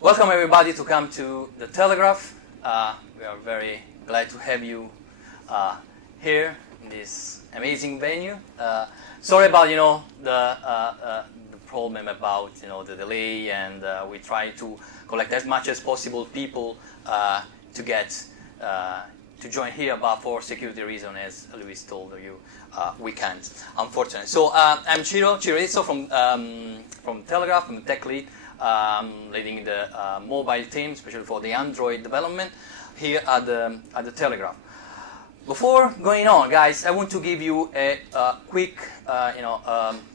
Welcome everybody to come to the Telegraph. We are very glad to have you here in this amazing venue. Sorry about the problem about the delay, and we try to collect as much as possible people to get to join here, but for security reasons, as Luis told you, we can't, unfortunately. So I'm Ciro Rizzo from Telegraph, from the tech lead, leading the mobile team, especially for the Android development here at the Telegraph. Before going on, guys, I want to give you a quick,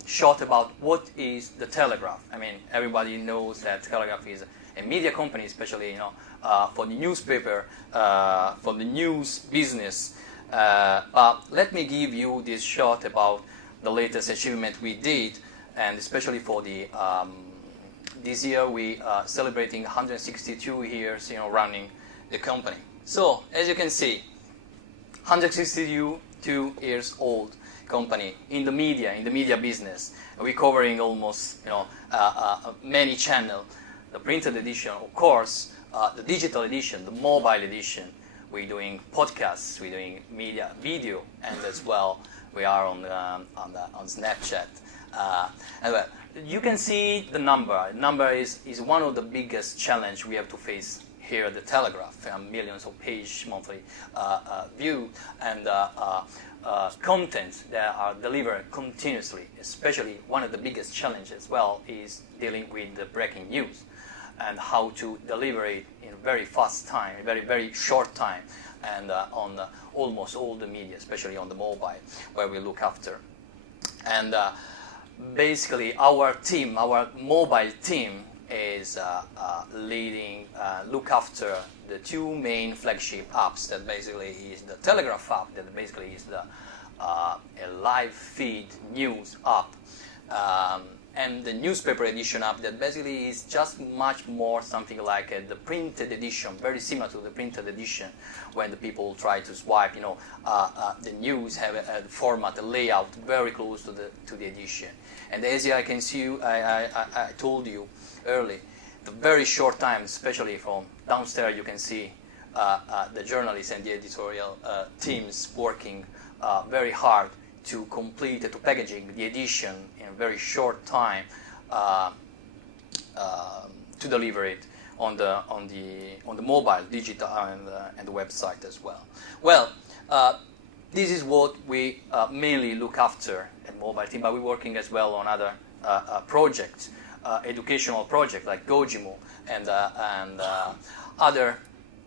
shot about what is the Telegraph. I mean, everybody knows that Telegraph is a media company, especially for the newspaper, for the news business. But let me give you this shot about the latest achievement we did, and especially for the this year we are celebrating 162 years, running the company. So as you can see, 162 years old company in the media business. We're covering almost many channels. The printed edition, of course, the digital edition, the mobile edition. We're doing podcasts, we're doing media, video, and as well we are on Snapchat. And well, you can see the number. The number is one of the biggest challenge we have to face here at the Telegraph. Millions of page monthly view and content that are delivered continuously. Especially one of the biggest challenges as well is dealing with the breaking news and how to deliver it in a very fast time, a very, very short time, and on almost all the media, especially on the mobile, where we look after. And basically our team, our mobile team, is look after the two main flagship apps. That basically is the Telegraph app, that basically is the a live feed news app, and the newspaper edition app, that basically is just much more something like the printed edition, very similar to the printed edition, when the people try to swipe, the news have a format, a layout very close to the edition. And as I can see, I told you early, the very short time, especially from downstairs, you can see the journalists and the editorial teams working very hard to complete, to packaging the edition in a very short time, to deliver it on the mobile, digital, and the website as well. Well, this is what we mainly look after at mobile team, but we're working as well on other projects, educational projects like Gojimo and other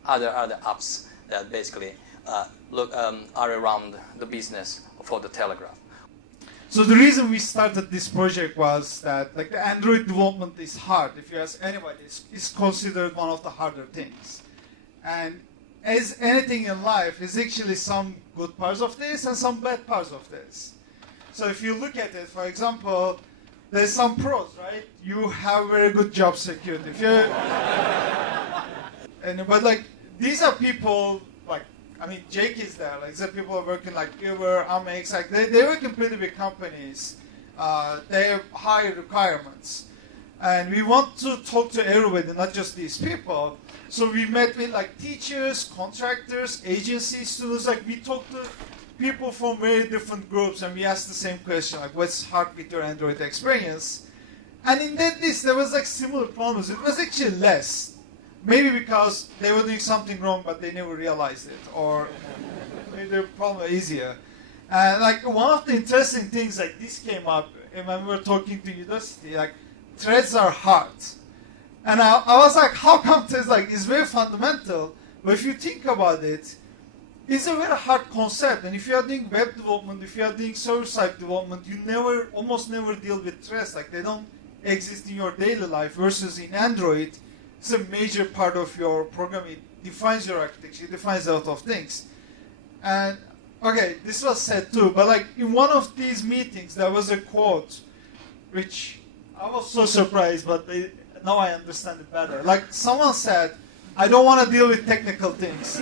apps that basically are around the business for the Telegraph. So the reason we started this project was that the Android development is hard. If you ask anybody, it's considered one of the harder things. And as anything in life, there's actually some good parts of this and some bad parts of this. So if you look at it, for example, there's some pros, right? You have very good job security. But these are people Jake is there. These are people who are working like Uber, Amex. They work in pretty big companies. They have high requirements, and we want to talk to everybody, not just these people. So we met with teachers, contractors, agencies, students. We talked to people from very different groups, and we asked the same question: what's hard with your Android experience? And in that list, there was similar problems. It was actually less. Maybe because they were doing something wrong, but they never realized it, or maybe their problem was easier. And one of the interesting things this came up when we were talking to university. Threads are hard, and I was how come threads? It's very fundamental, but if you think about it, it's a very hard concept. And if you are doing web development, if you are doing server-side development, you almost never deal with threads. They don't exist in your daily life. Versus in Android, it's a major part of your program. It defines your architecture. It defines a lot of things. And okay, this was said too, but in one of these meetings, there was a quote, which I was so surprised, but now I understand it better. Someone said, "I don't want to deal with technical things."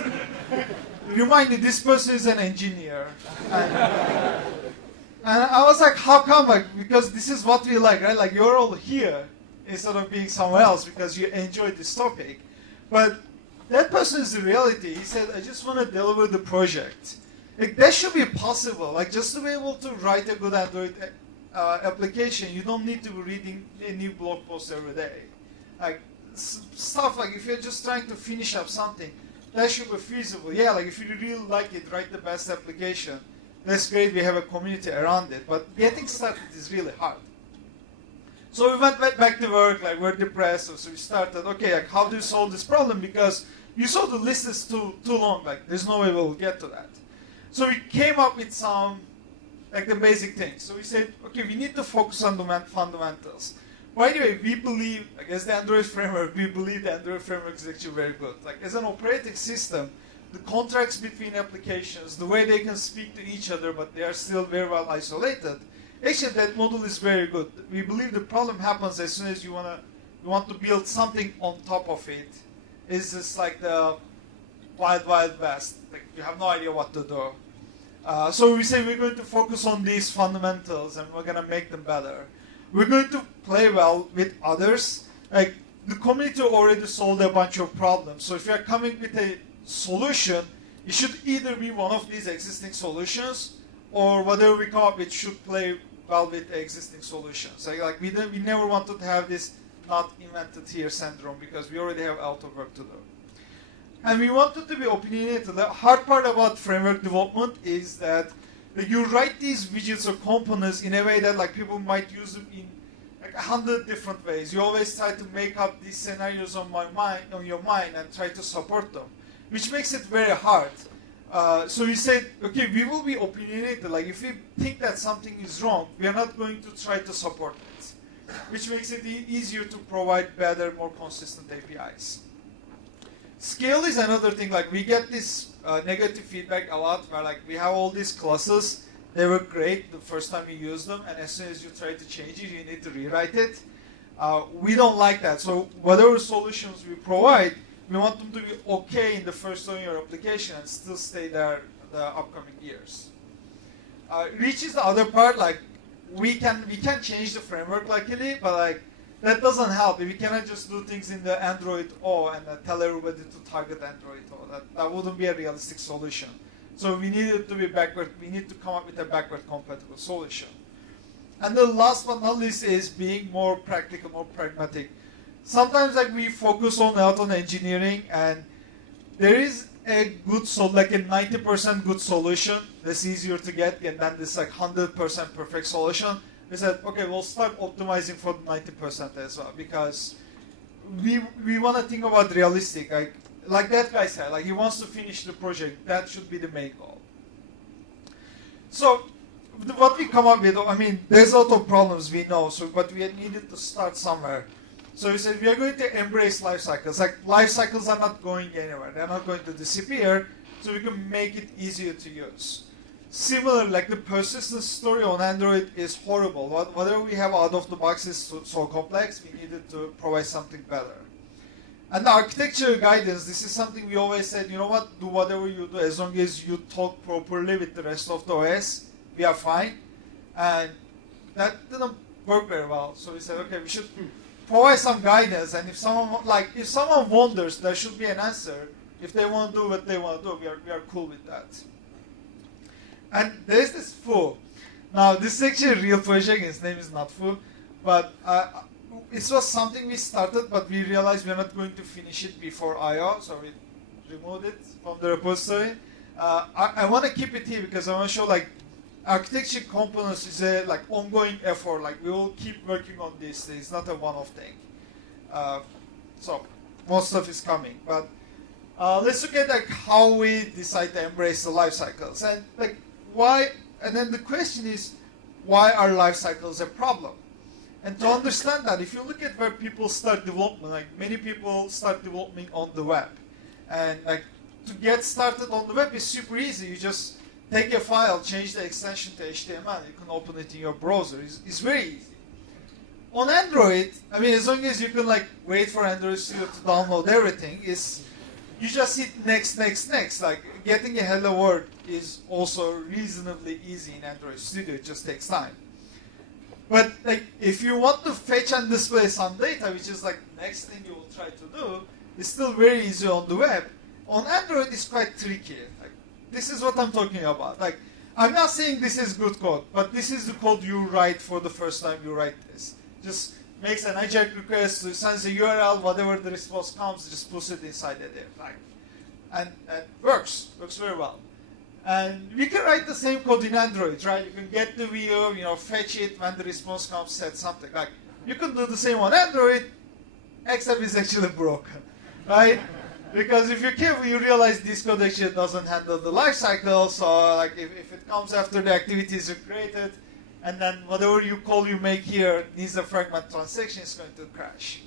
Remind me, this person is an engineer. And I was how come? Because this is what we like, right? You're all here instead of being somewhere else because you enjoy this topic. But that person is the reality. He said, I just want to deliver the project. Like, that should be possible. Like, just to be able to write a good Android application, you don't need to be reading a new blog post every day. Like, stuff like if you're just trying to finish up something, that should be feasible. Yeah, like if you really like it, write the best application. That's great, we have a community around it. But getting started is really hard. So we went back to work, like we're depressed, so we started, okay, like how do you solve this problem? Because you saw the list is too long, like there's no way we'll get to that. So we came up with some, like the basic things. So we said, okay, we need to focus on the fundamentals. By the way, we believe, like as the Android framework, we believe the Android framework is actually very good. Like as an operating system, the contracts between applications, the way they can speak to each other, but they are still very well isolated. Actually, that model is very good. We believe the problem happens as soon as you want to build something on top of it. It's just like the wild west. Like you have no idea what to do. So we say we're going to focus on these fundamentals and we're going to make them better. We're going to play well with others. Like the community already solved a bunch of problems. So if you're coming with a solution, it should either be one of these existing solutions or whatever we come up with should play well with the existing solutions. Like we never wanted to have this not invented here syndrome because we already have a lot of work to do. And we wanted to be opinionated. The hard part about framework development is that you write these widgets or components in a way that like people might use them in like 100 different ways. You always try to make up these scenarios on your mind and try to support them, which makes it very hard. So we said, okay, we will be opinionated. Like if we think that something is wrong, we are not going to try to support it, which makes it easier to provide better, more consistent APIs. Scale is another thing. Like we get this negative feedback a lot where like we have all these classes. They were great the first time you use them, and as soon as you try to change it, you need to rewrite it. We don't like that. So whatever solutions we provide, we want them to be okay in the first of your application and still stay there the upcoming years. Reach is the other part. Like we can change the framework luckily, but like that doesn't help. We cannot just do things in the Android O and tell everybody to target Android O. That wouldn't be a realistic solution. So we need it to be backward. We need to come up with a backward compatible solution. And the last but not least is being more practical, more pragmatic. Sometimes like we focus a lot on engineering, and there is a good like a 90% good solution that's easier to get, and then this like 100% perfect solution. We said, okay, we'll start optimizing for the 90% as well, because we want to think about realistic. Like that guy said, like he wants to finish the project. That should be the main goal. So what we come up with, I mean, there's a lot of problems we know, but we needed to start somewhere. So we said we are going to embrace life cycles. Like life cycles are not going anywhere. They're not going to disappear, so we can make it easier to use. Similar, like the persistence story on Android is horrible. Whatever we have out of the box is so complex, we needed to provide something better. And the architecture guidance, this is something we always said, you know what, do whatever you do, as long as you talk properly with the rest of the OS, we are fine. And that didn't work very well. So we said, okay, we should provide some guidance, and if someone wonders, there should be an answer. If they want to do what they want to do, we are cool with that. And there's this Fu. Now, this is actually a real project. His name is not Fu, but it was something we started, but we realized we're not going to finish it before I/O, so we removed it from the repository. I want to keep it here because I want to show like architecture components is a like ongoing effort. Like we will keep working on this. It's not a one-off thing. So most stuff is coming, but let's look at like how we decide to embrace the life cycles and like why. And then the question is, why are life cycles a problem? And to understand that, if you look at where people start development, like many people start developing on the web, and like to get started on the web is super easy. You just take a file, change the extension to HTML, you can open it in your browser. It's very easy. On Android, I mean, as long as you can like wait for Android Studio to download everything, you just hit next, next, next. Like getting a hello world is also reasonably easy in Android Studio. It just takes time. But like, if you want to fetch and display some data, which is like next thing you will try to do, it's still very easy on the web. On Android, it's quite tricky. Like, this is what I'm talking about. Like, I'm not saying this is good code, but this is the code you write for the first time you write this. Just makes an AJAX request, sends a URL, whatever the response comes, just puts it inside the div. Like, and works very well. And we can write the same code in Android, right? You can get the view, fetch it when the response comes, set something. Like, you can do the same on Android, except it's actually broken, right? Because if you're careful, you realize this code actually doesn't handle the lifecycle. So, like, if it comes after the activities are created, and then whatever you make here needs a fragment transaction, it's going to crash.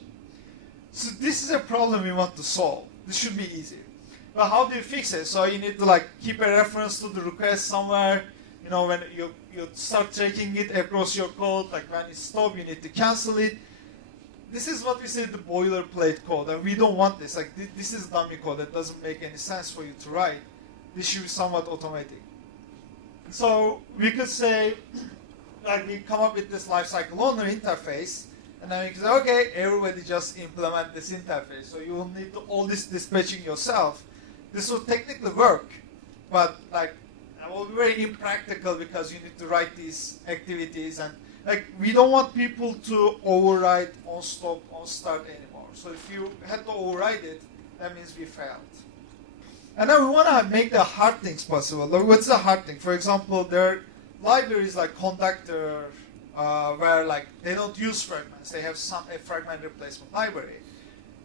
So this is a problem we want to solve. This should be easy. But how do you fix it? So you need to like keep a reference to the request somewhere. When you start tracking it across your code, like when it stops, you need to cancel it. This is what we say the boilerplate code, and we don't want this. Like this is dummy code that doesn't make any sense for you to write. This should be somewhat automatic. So we could say, like we come up with this lifecycle owner interface, and then we can say, okay, everybody just implement this interface. So you will need to all this dispatching yourself. This will technically work, but like it will be very impractical because you need to write these activities, and like we don't want people to override on stop, on start anymore. So if you had to override it, that means we failed. And then we want to make the hard things possible. Like, what's the hard thing? For example, there are libraries like Conductor, where like they don't use fragments. They have a fragment replacement library,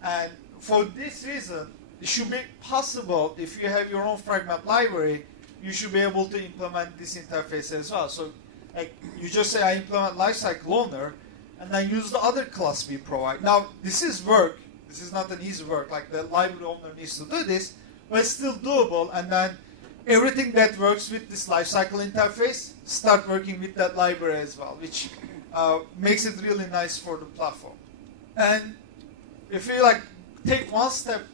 and for this reason, it should be possible if you have your own fragment library, you should be able to implement this interface as well. So like you just say I implement lifecycle owner, and then use the other class we provide. Now this is work. This is not an easy work. Like the library owner needs to do this, but it's still doable. And then everything that works with this lifecycle interface start working with that library as well, which makes it really nice for the platform. And if you like take one step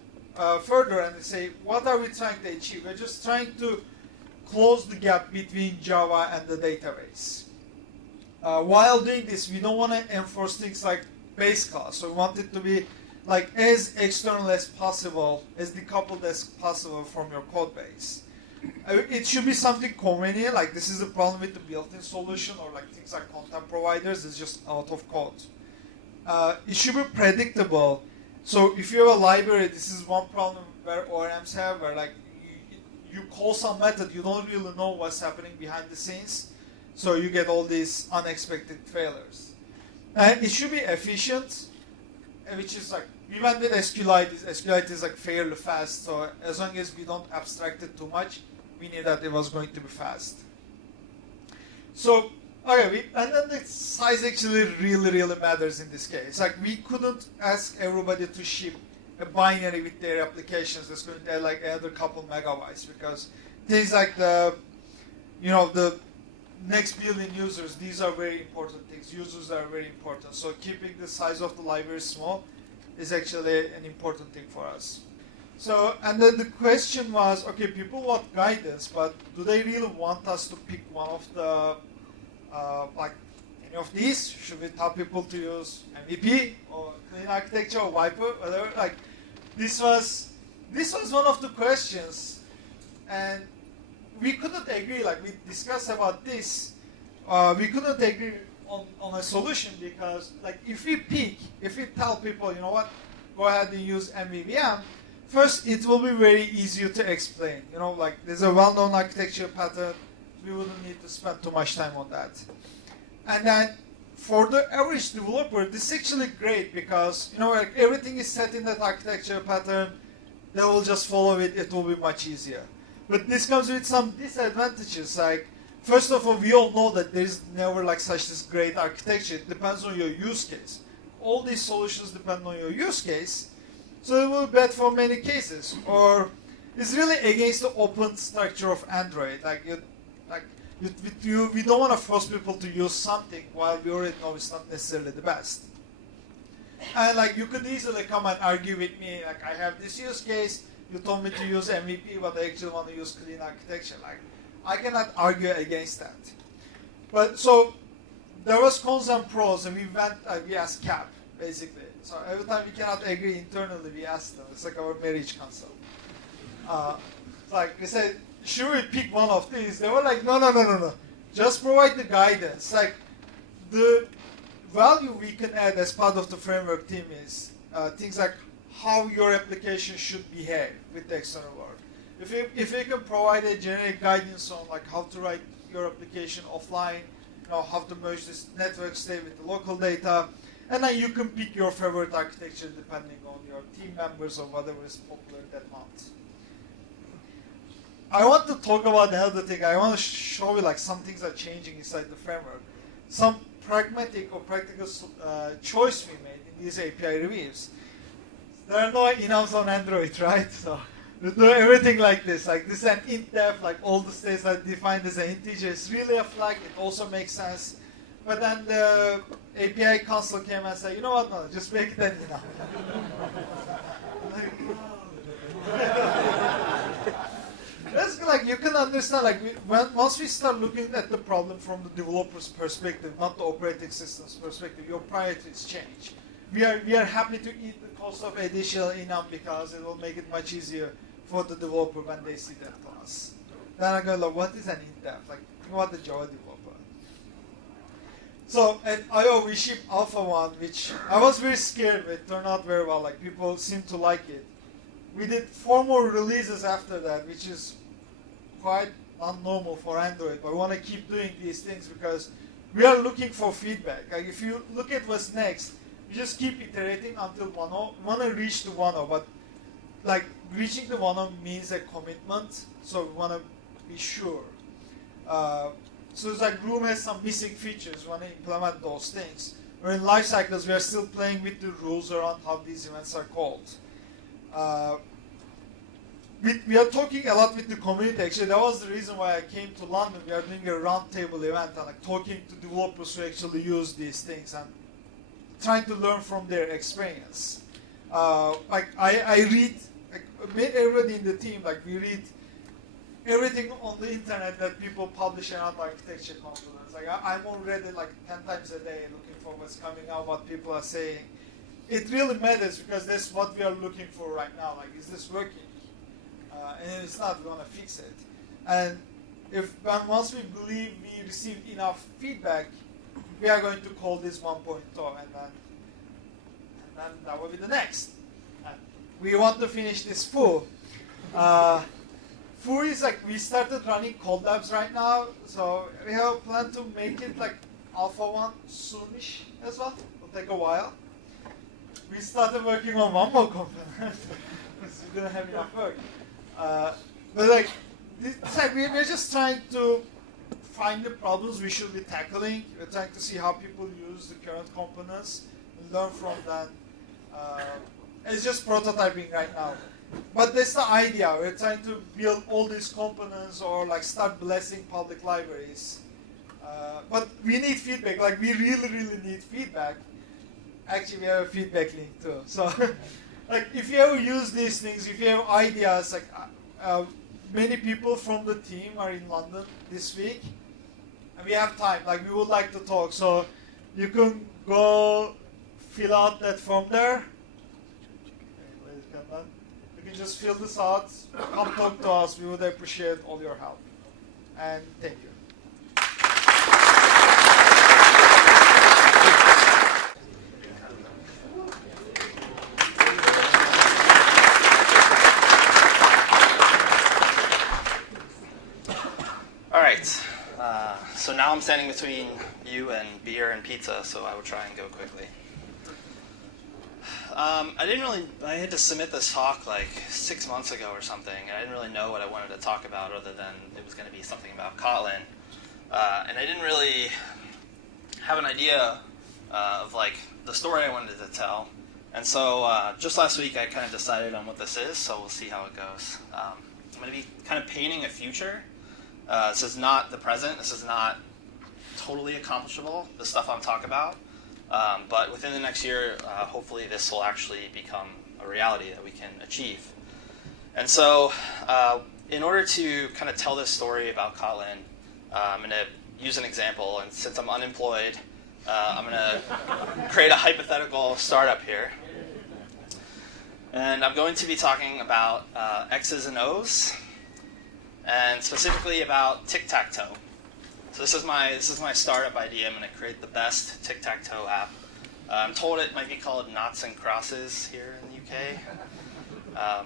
further and say, what are we trying to achieve? We're just trying to close the gap between Java and the database. While doing this, we don't want to enforce things like base class. So we want it to be like as external as possible, as decoupled as possible from your code base. It should be something convenient, like this is a problem with the built-in solution, or like things like content providers, it's just out of code. It should be predictable. So if you have a library, this is one problem where ORMs have, where like you call some method, you don't really know what's happening behind the scenes, so you get all these unexpected failures. And it should be efficient, which is like, we went with SQLite. SQLite is like fairly fast, so as long as we don't abstract it too much, we knew that it was going to be fast. So, okay, and then the size actually really matters in this case. Like we couldn't ask everybody to ship a binary with their applications that's going to add like another couple megabytes, because things like the next billion users, these are very important things. Users are very important. So keeping the size of the library small is actually an important thing for us. So, and then the question was, okay, people want guidance, but do they really want us to pick one of the, like any of these? Should we tell people to use MVP or clean architecture or Viper, whatever? Like, this was one of the questions, and we couldn't agree. Like we discussed about this, we couldn't agree on a solution, because like if we tell people, you know what, go ahead and use MVVM. First, it will be very easy to explain. Like there's a well-known architecture pattern. We wouldn't need to spend too much time on that. And then for the average developer, this is actually great, because like everything is set in that architecture pattern. They will just follow it. It will be much easier. But this comes with some disadvantages. Like first of all, we all know that there's never like such this great architecture. It depends on your use case. All these solutions depend on your use case. So it will be bad for many cases, or it's really against the open structure of Android. We don't want to force people to use something while we already know it's not necessarily the best. And like you could easily come and argue with me, like I have this use case, you told me to use MVP, but I actually want to use clean architecture. Like I cannot argue against that. But so there was cons and pros, and we asked CAP, basically. So every time we cannot agree internally, we ask them. It's like our marriage council. Like we said, should we pick one of these? They were like, no. Just provide the guidance. Like the value we can add as part of the framework team is things like how your application should behave with the external world. If you can provide a generic guidance on like how to write your application offline, how to merge this network state with the local data, and then you can pick your favorite architecture depending on your team members or whatever is popular that month. I want to talk about another thing. I want to show you like some things are changing inside the framework. Some pragmatic or practical choice we made in these API reviews. There are no enums on Android, right? So we do everything like this. Like this is an int-def, like all the states are defined as an integer. It's really a flag. It also makes sense. But then the API council came and said, you know what, no, just make it an enum. That's like you can understand. Like once we start looking at the problem from the developer's perspective, not the operating system's perspective, your priorities change. We are happy to eat the cost of additional enum because it will make it much easier for the developer when they see that class. Then I go, like, what is an int-def? Like, think about the Java developer. So at I/O we shipped Alpha 1, which I was very scared with. It turned out very well. Like people seem to like it. We did 4 more releases after that, which is quite unnormal for Android. But we want to keep doing these things because we are looking for feedback. Like if you look at what's next, you just keep iterating until 1.0. We want to reach the 1.0, but like reaching the 1.0 means a commitment. So we want to be sure. So it's like Room has some missing features. We want to implement those things. Or in life cycles, we are still playing with the rules around how these events are called. We are talking a lot with the community. Actually, that was the reason why I came to London. We are doing a roundtable event and like talking to developers who actually use these things and trying to learn from their experience. Like I read, like everybody in the team, like we read everything on the internet that people publish around architecture conferences. Like I'm already like 10 times a day looking for what's coming out, what people are saying. It really matters because that's what we are looking for right now. Like, is this working? And if it's not, we want to fix it. And once we believe we received enough feedback, we are going to call this 1.0, and then that will be the next. And we want to finish this full. Full is like we started running cold labs right now, so we have a plan to make it like Alpha 1 soonish as well. It'll take a while. We started working on one more component because we didn't have enough work. But like, we're just trying to find the problems we should be tackling. We're trying to see how people use the current components and learn from them. It's just prototyping right now. But that's the idea. We're trying to build all these components or like start blessing public libraries. But we need feedback. Like we really, really need feedback. Actually, we have a feedback link too. So, like, if you ever use these things, if you have ideas, like, many people from the team are in London this week, and we have time. Like, we would like to talk. So, you can go fill out that form there. You can just fill this out. Come talk to us. We would appreciate all your help. And thank you. So now I'm standing between you and beer and pizza, so I will try and go quickly. I had to submit this talk like 6 months ago or something, and I didn't really know what I wanted to talk about other than it was going to be something about Kotlin. And I didn't really have an idea of like the story I wanted to tell. And so just last week I kind of decided on what this is, so we'll see how it goes. I'm going to be kind of painting a future. This is not the present. This is not totally accomplishable, the stuff I'm talking about. But within the next year, hopefully this will actually become a reality that we can achieve. And so in order to kind of tell this story about Kotlin, I'm going to use an example. And since I'm unemployed, I'm going to create a hypothetical startup here. And I'm going to be talking about X's and O's, and specifically about tic-tac-toe. So this is my startup idea. I'm going to create the best tic-tac-toe app. I'm told it might be called Knots and Crosses here in the UK.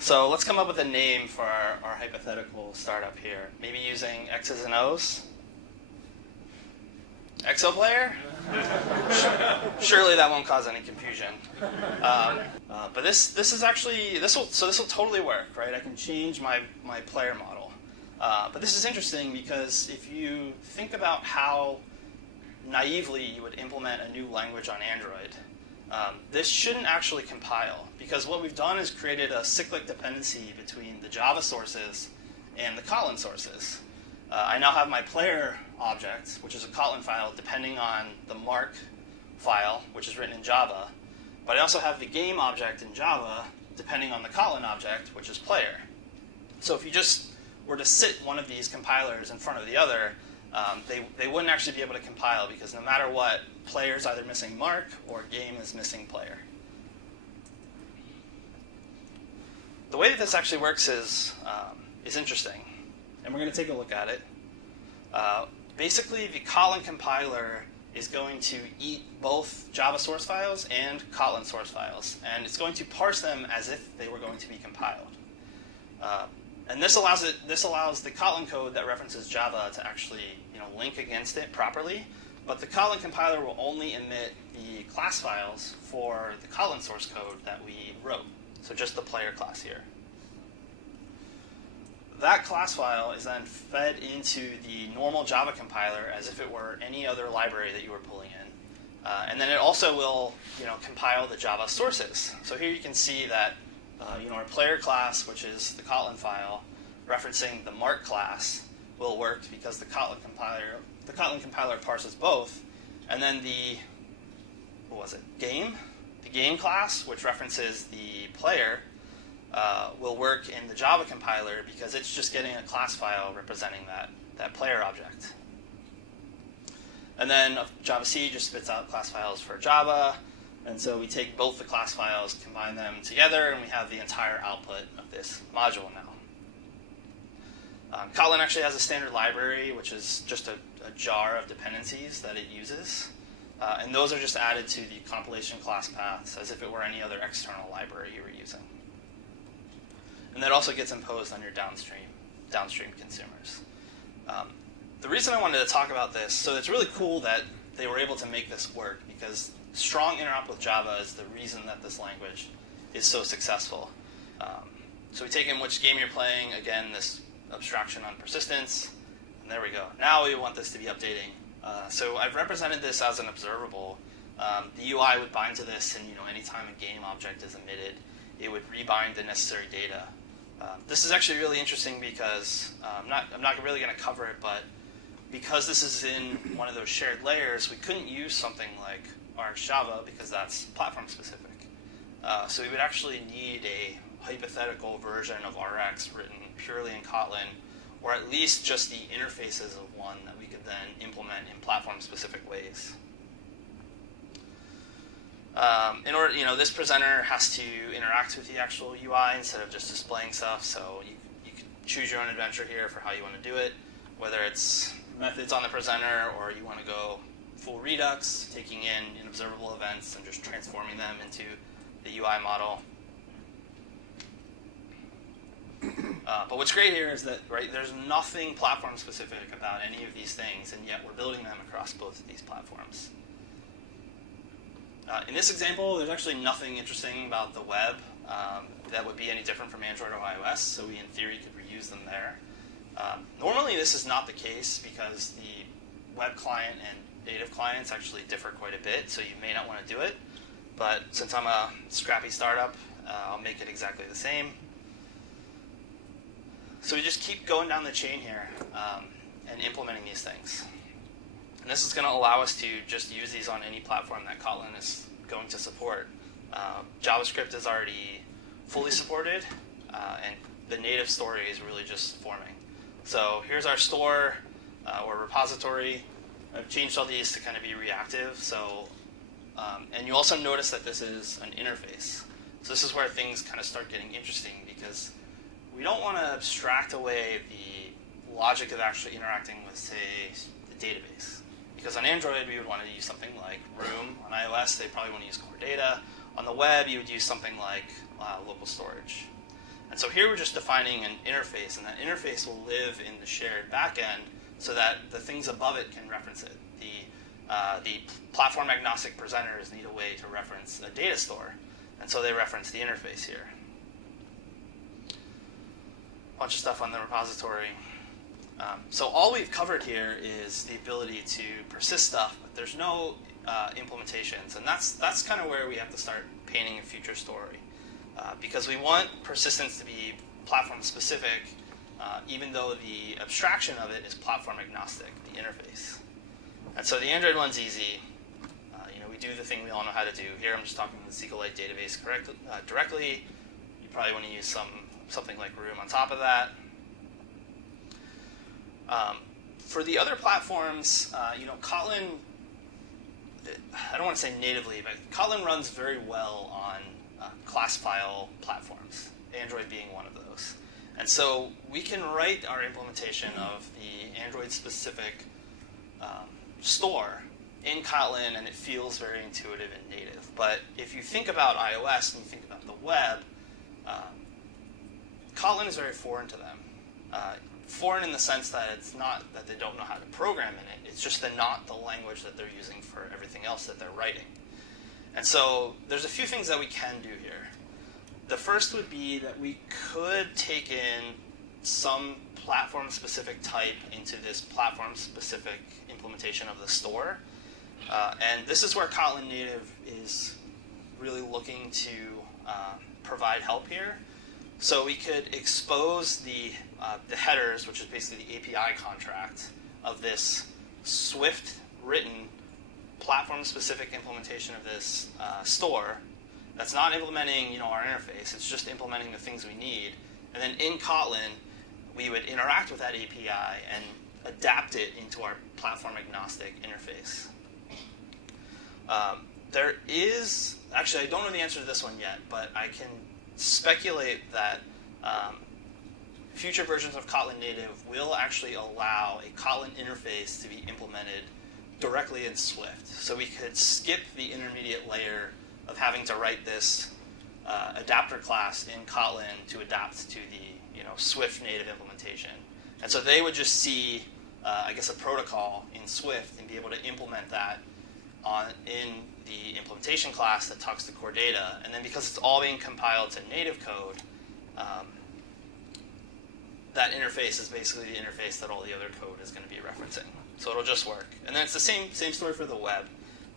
So let's come up with a name for our hypothetical startup here. Maybe using X's and O's. Exo player? Surely that won't cause any confusion. But this will totally work, right? I can change my player model. But this is interesting because if you think about how naively you would implement a new language on Android, this shouldn't actually compile, because what we've done is created a cyclic dependency between the Java sources and the Kotlin sources. I now have my player object, which is a Kotlin file, depending on the mark file, which is written in Java. But I also have the game object in Java, depending on the Kotlin object, which is player. So if you just were to sit one of these compilers in front of the other, they wouldn't actually be able to compile, because no matter what, player is either missing mark or game is missing player. The way that this actually works is interesting, and we're going to take a look at it. Basically, the Kotlin compiler is going to eat both Java source files and Kotlin source files, and it's going to parse them as if they were going to be compiled. And this allows the Kotlin code that references Java to actually link against it properly, but the Kotlin compiler will only emit the class files for the Kotlin source code that we wrote, so just the player class here. That class file is then fed into the normal Java compiler as if it were any other library that you were pulling in. And then it also will compile the Java sources. So here you can see that our player class, which is the Kotlin file, referencing the mark class, will work because the Kotlin compiler parses both. And then the game class, which references the player, will work in the Java compiler because it's just getting a class file representing that player object. And then Java-C just spits out class files for Java, and so we take both the class files, combine them together, and we have the entire output of this module now. Kotlin actually has a standard library, which is just a jar of dependencies that it uses, and those are just added to the compilation class paths as if it were any other external library you were using. And that also gets imposed on your downstream consumers. The reason I wanted to talk about this, so it's really cool that they were able to make this work, because strong interop with Java is the reason that this language is so successful. So we take in which game you're playing, again, this abstraction on persistence, and there we go. Now we want this to be updating. So I've represented this as an observable. The UI would bind to this, and anytime a game object is emitted, it would rebind the necessary data. This is actually really interesting because I'm not really going to cover it, but because this is in one of those shared layers, we couldn't use something like RxJava because that's platform specific. So we would actually need a hypothetical version of Rx written purely in Kotlin, or at least just the interfaces of one that we could then implement in platform specific ways. In order, this presenter has to interact with the actual UI instead of just displaying stuff. So you can choose your own adventure here for how you want to do it, whether it's methods on the presenter or you want to go full Redux, taking in observable events and just transforming them into the UI model. But what's great here is that there's nothing platform specific about any of these things, and yet we're building them across both of these platforms. In this example, there's actually nothing interesting about the web that would be any different from Android or iOS, so we, in theory, could reuse them there. Normally, this is not the case because the web client and native clients actually differ quite a bit, so you may not want to do it. But since I'm a scrappy startup, I'll make it exactly the same. So we just keep going down the chain here and implementing these things. And this is going to allow us to just use these on any platform that Kotlin is going to support. JavaScript is already fully supported, and the native story is really just forming. So here's our store or repository. I've changed all these to kind of be reactive. So, and you also notice that this is an interface. So this is where things kind of start getting interesting, because we don't want to abstract away the logic of actually interacting with, say, the database. Because on Android, we would want to use something like Room. On iOS, they probably want to use core data. On the web, you would use something like local storage. And so here we're just defining an interface, and that interface will live in the shared backend so that the things above it can reference it. The platform agnostic presenters need a way to reference a data store, and so they reference the interface here. Bunch of stuff on the repository. So all we've covered here is the ability to persist stuff, but there's no implementations, and that's kind of where we have to start painting a future story, because we want persistence to be platform specific, even though the abstraction of it is platform agnostic, the interface. And so the Android one's easy. We do the thing we all know how to do. Here I'm just talking the SQLite database directly. You probably want to use something like Room on top of that. For the other platforms, Kotlin, I don't want to say natively, but Kotlin runs very well on class file platforms, Android being one of those. And so we can write our implementation of the Android-specific store in Kotlin, and it feels very intuitive and native. But if you think about iOS and you think about the web, Kotlin is very foreign to them. Foreign in the sense that it's not that they don't know how to program in it, it's just not the language that they're using for everything else that they're writing. And so there's a few things that we can do here. The first would be that we could take in some platform-specific type into this platform-specific implementation of the store. And this is where Kotlin Native is really looking to provide help here. So we could expose the headers, which is basically the API contract of this Swift-written platform-specific implementation of this store. That's not implementing, our interface. It's just implementing the things we need. And then in Kotlin, we would interact with that API and adapt it into our platform-agnostic interface. There is, actually, I don't know the answer to this one yet, but I can speculate that future versions of Kotlin Native will actually allow a Kotlin interface to be implemented directly in Swift. So we could skip the intermediate layer of having to write this adapter class in Kotlin to adapt to the Swift native implementation. And so they would just see, a protocol in Swift and be able to implement that in the implementation class that talks to core data. And then because it's all being compiled to native code, that interface is basically the interface that all the other code is going to be referencing. So it'll just work. And then it's the same story for the web.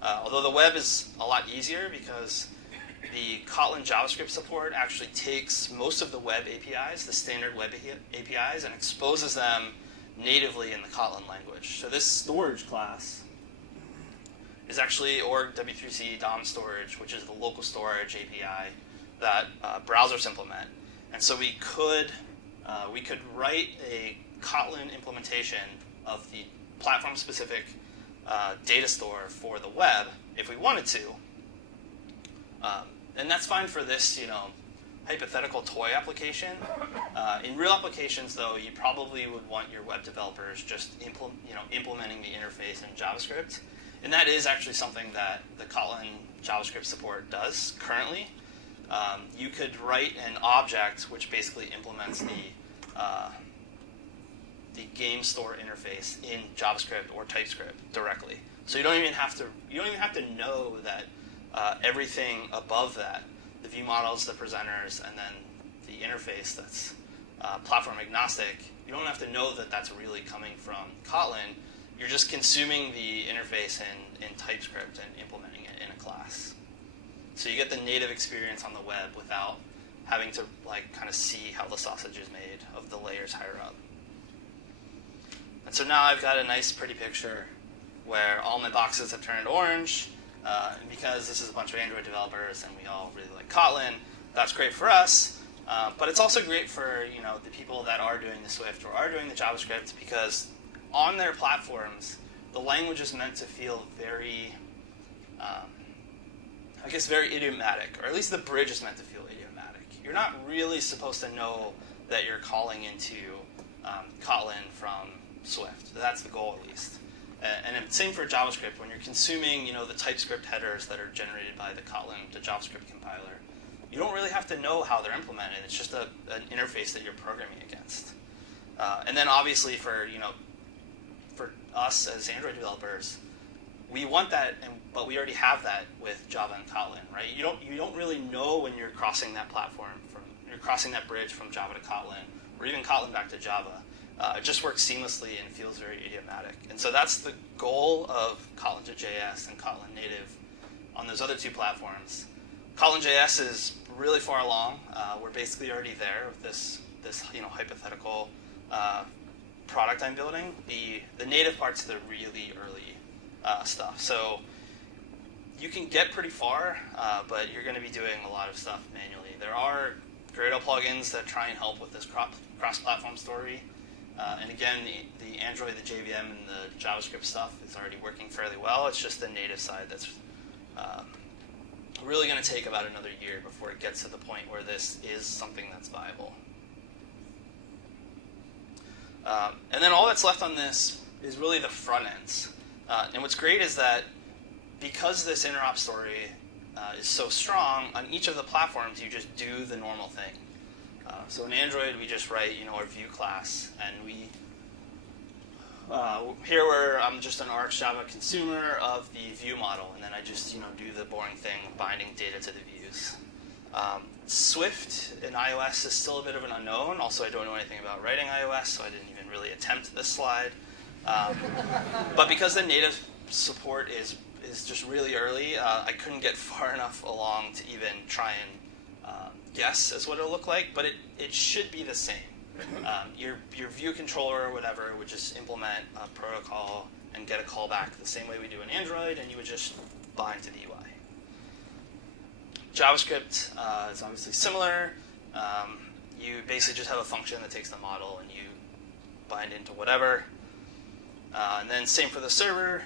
Although the web is a lot easier because the Kotlin JavaScript support actually takes most of the web APIs, the standard web APIs, and exposes them natively in the Kotlin language. So this storage class is actually org W3C DOM storage, which is the local storage API that browsers implement. And so we could write a Kotlin implementation of the platform-specific data store for the web if we wanted to. And that's fine for this, hypothetical toy application. In real applications, though, you probably would want your web developers just implementing the interface in JavaScript. And that is actually something that the Kotlin JavaScript support does currently. You could write an object which basically implements the game store interface in JavaScript or TypeScript directly. So you don't even have to know that everything above that, the view models, the presenters, and then the interface that's platform agnostic, you don't have to know that that's really coming from Kotlin. You're just consuming the interface in TypeScript and implementing it in a class. So you get the native experience on the web without having to kind of see how the sausage is made of the layers higher up. And so now I've got a nice pretty picture where all my boxes have turned orange. And because this is a bunch of Android developers and we all really like Kotlin, that's great for us. But it's also great for the people that are doing the Swift or are doing the JavaScript, because on their platforms the language is meant to feel very, I guess, very idiomatic, or at least the bridge is meant to feel idiomatic. You're not really supposed to know that you're calling into Kotlin from Swift. That's the goal, at least. And same for JavaScript. When you're consuming, the TypeScript headers that are generated by the Kotlin, the JavaScript compiler, you don't really have to know how they're implemented. It's just an interface that you're programming against. And then obviously for us as Android developers, we want that, but we already have that with Java and Kotlin, right? You don't really know when you're crossing that you're crossing that bridge from Java to Kotlin, or even Kotlin back to Java. It just works seamlessly and feels very idiomatic. And so that's the goal of Kotlin to JS and Kotlin native on those other two platforms. Kotlin JS is really far along. We're basically already there with this hypothetical product I'm building. The native part's the really early stuff. So you can get pretty far, but you're going to be doing a lot of stuff manually. There are Gradle plugins that try and help with this cross-platform story. And again, the Android, the JVM, and the JavaScript stuff is already working fairly well. It's just the native side that's really going to take about another year before it gets to the point where this is something that's viable. And then all that's left on this is really the front ends. And what's great is that because this interop story is so strong, on each of the platforms you just do the normal thing. So in Android, we just write, our view class, and I'm just an Arch Java consumer of the view model, and then I just, do the boring thing of binding data to the views. Swift in iOS is still a bit of an unknown. Also, I don't know anything about writing iOS, so I didn't even really attempt this slide. But because the native support is just really early, I couldn't get far enough along to even try and guess as what it'll look like, but it should be the same. Your view controller or whatever would just implement a protocol and get a callback the same way we do in Android, and you would just bind to the UI. JavaScript is obviously similar. You basically just have a function that takes the model and you bind into whatever. And then same for the server.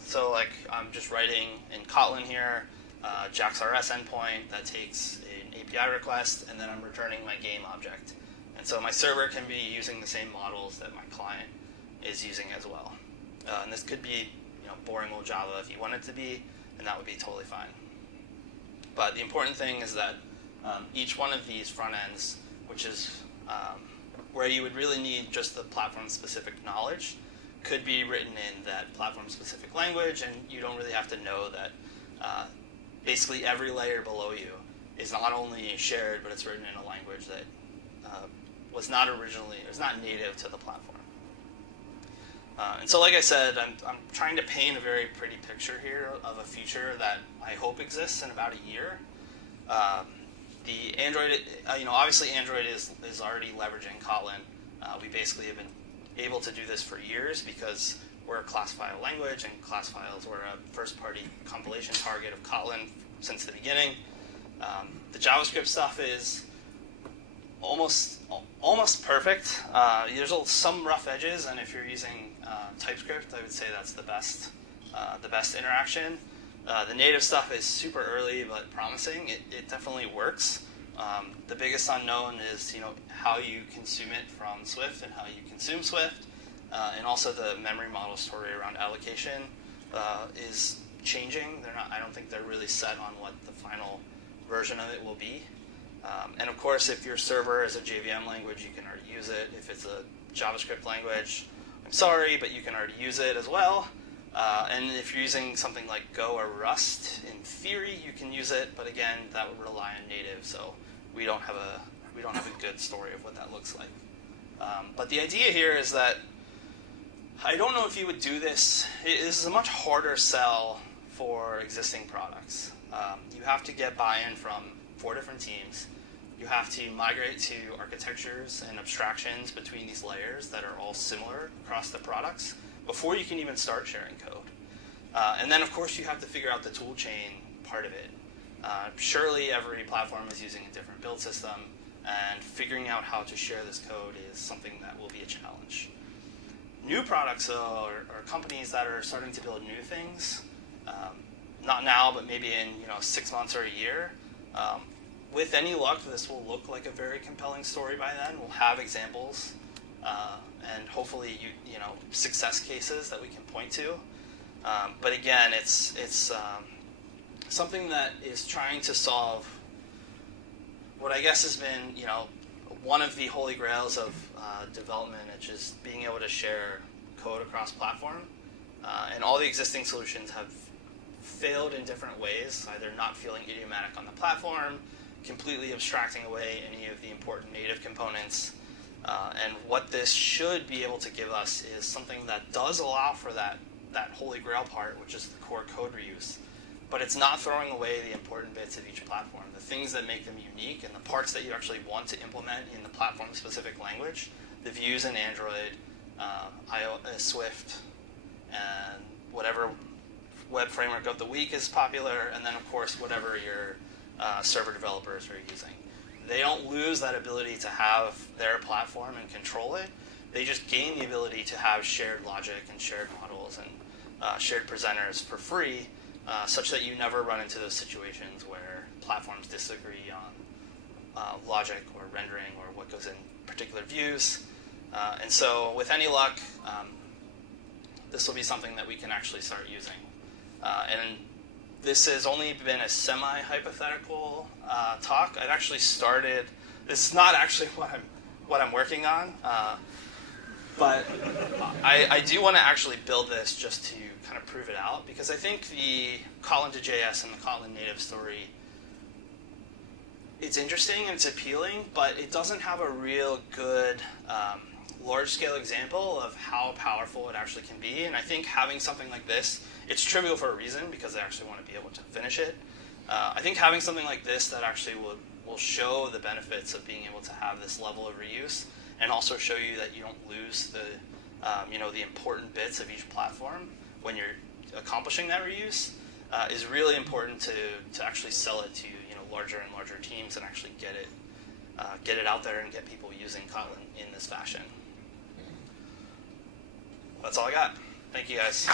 So I'm just writing in Kotlin here, JAX-RS endpoint that takes an API request, and then I'm returning my game object. And so my server can be using the same models that my client is using as well. And this could be boring old Java if you want it to be, and that would be totally fine. But the important thing is that each one of these front ends, which is where you would really need just the platform-specific knowledge, could be written in that platform-specific language, and you don't really have to know that basically every layer below you is not only shared, but it's written in a language that was not native to the platform. And so, like I said, I'm trying to paint a very pretty picture here of a future that I hope exists in about a year. The Android, obviously Android is already leveraging Kotlin. We basically have been able to do this for years because we're a class file language, and class files were a first-party compilation target of Kotlin since the beginning. The JavaScript stuff is almost perfect. There's some rough edges, and if you're using TypeScript, I would say that's the best interaction. The native stuff is super early but promising. It definitely works. The biggest unknown is how you consume it from Swift and how you consume Swift, and also the memory model story around allocation is changing. I don't think they're really set on what the final version of it will be. And of course, if your server is a JVM language, you can already use it. If it's a JavaScript language, I'm sorry, but you can already use it as well. And if you're using something like Go or Rust, in theory, you can use it, but again, that would rely on native, so we don't have a good story of what that looks like. But the idea here is that I don't know if you would do this. This is a much harder sell for existing products. You have to get buy-in from 4 different teams. You have to migrate to architectures and abstractions between these layers that are all similar across the products before you can even start sharing code. And then, of course, you have to figure out the tool chain part of it. Surely every platform is using a different build system, and figuring out how to share this code is something that will be a challenge. new products, though, or companies that are starting to build new things, not now, but maybe in 6 months or a year, with any luck, this will look like a very compelling story by then. We'll have examples and hopefully success cases that we can point to. But again, it's something that is trying to solve what I guess has been one of the holy grails of development, which is being able to share code across platform. And all the existing solutions have failed in different ways, either not feeling idiomatic on the platform, completely abstracting away any of the important native components. And what this should be able to give us is something that does allow for that holy grail part, which is the core code reuse. But it's not throwing away the important bits of each platform, the things that make them unique, and the parts that you actually want to implement in the platform-specific language, the views in Android, Swift, and whatever web framework of the week is popular, and then, of course, whatever your server developers are using. They don't lose that ability to have their platform and control it. They just gain the ability to have shared logic and shared models and shared presenters for free, such that you never run into those situations where platforms disagree on logic or rendering or what goes in particular views. And so with any luck, this will be something that we can actually start using. And this has only been a semi-hypothetical talk. I've actually started, this is not actually what I'm working on, but I do want to actually build this just to kind of prove it out, because I think the Kotlin to JS and the Kotlin native story, it's interesting and it's appealing, but it doesn't have a real good large-scale example of how powerful it actually can be. And I think having something like this, it's trivial for a reason, because I actually want to be able to finish it. I think having something like this that actually will show the benefits of being able to have this level of reuse, and also show you that you don't lose the the important bits of each platform when you're accomplishing that reuse, is really important to actually sell it to larger and larger teams and actually get it out there and get people using Kotlin in this fashion. That's all I got. Thank you, guys.